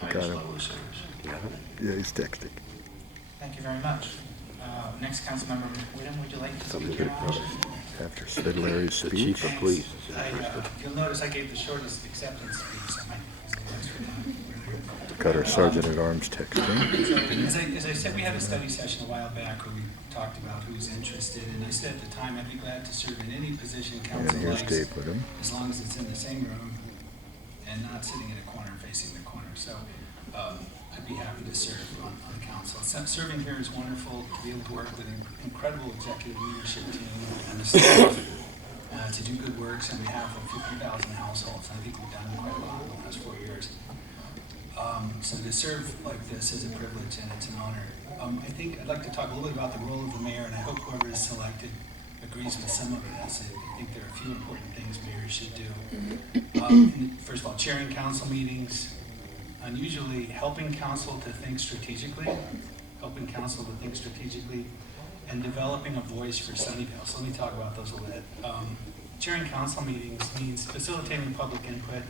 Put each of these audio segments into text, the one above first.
highest him. level of service. Yeah, he's texting. Thank you very much. Next, Councilmember Whittum, would you like to Something speak your good, knowledge? After Sid Larry's The speech. chief of police. You'll notice I gave the shortest acceptance speech. I might use a little extra time. Got our Sergeant-at-Arms texting. As I said, we had a study session a while back where we talked about who's interested, and I said at the time I'd be glad to serve in any position And council here's likes, Dave Whittum. as long as it's in the same room and not sitting in a corner facing the corner. So I'd be happy to serve on council. Serving here is wonderful, to be able to work with an incredible executive leadership team and the staff to do good works on behalf of 50,000 households. I think we've done quite a lot in the last 4 years. So to serve like this is a privilege and it's an honor. I think I'd like to talk a little bit about the role of the mayor, and I hope whoever is selected agrees with some of this. I think there are a few important things mayors should do. First of all, chairing council meetings, unusually helping council to think strategically, and developing a voice for Sunnyvale. So let me talk about those a little bit. Chairing council meetings means facilitating public input.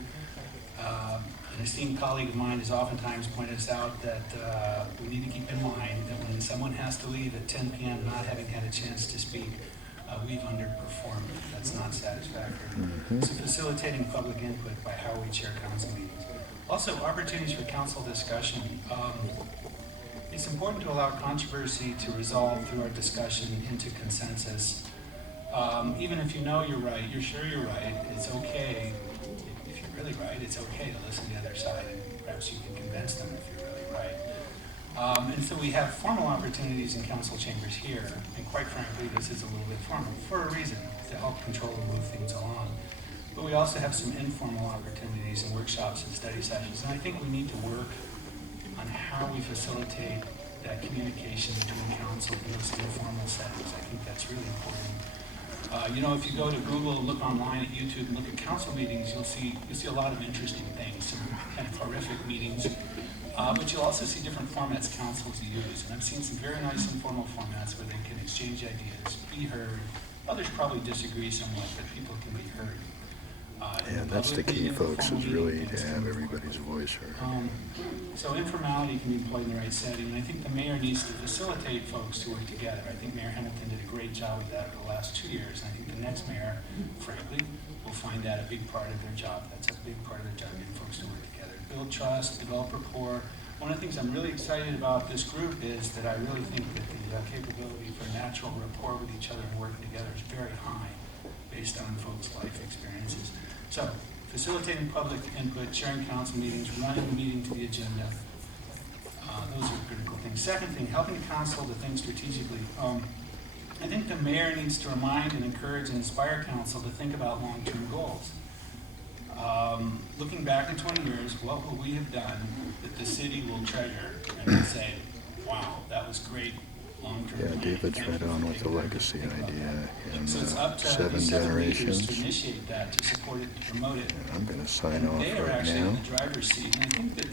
An esteemed colleague of mine has oftentimes pointed us out that we need to keep in mind that when someone has to leave at 10 p.m. not having had a chance to speak, we've underperformed. That's not satisfactory. So facilitating public input by how we chair council meetings. Also, opportunities for council discussion. It's important to allow controversy to resolve through our discussion into consensus. Even if you know you're right, you're sure you're right, it's okay. If you're really right, it's okay to listen to the other side, and perhaps you can convince them if you're really right. And so we have formal opportunities in council chambers here, and quite frankly, this is a little bit formal for a reason, to help control and move things along. But we also have some informal opportunities and workshops and study sessions, and I think we need to work on how we facilitate that communication between council in those informal settings. I think that's really important. If you go to Google, look online at YouTube, and look at council meetings, you'll see a lot of interesting things, some kind of horrific meetings, but you'll also see different formats councils use. And I've seen some very nice informal formats where they can exchange ideas, be heard. Others probably disagree somewhat, but people can be heard. Yeah, that's the key, folks, is really to have everybody's voice heard. So informality can be employed in the right setting, and I think the mayor needs to facilitate folks to work together. I think Mayor Hamilton did a great job with that over the last 2 years, and I think the next mayor, frankly, will find that a big part of their job. That's a big part of their job, getting folks to work together. Build trust, develop rapport. One of the things I'm really excited about this group is that I really think that the capability for natural rapport with each other and working together is very high based on folks' life experiences. So, facilitating public input, chairing council meetings, running the meeting to the agenda. Those are critical things. Second thing, helping the council to think strategically. I think the mayor needs to remind and encourage and inspire council to think about long-term goals. Looking back in 20 years, what will we have done that the city will treasure and will say, wow, that was great long-term Yeah, plan. David's right on with the legacy idea in So it's up to 7 leaders generations. to initiate that, to support it, to promote it. And I'm going to sign And off they are right actually now. in the driver's seat, and I think that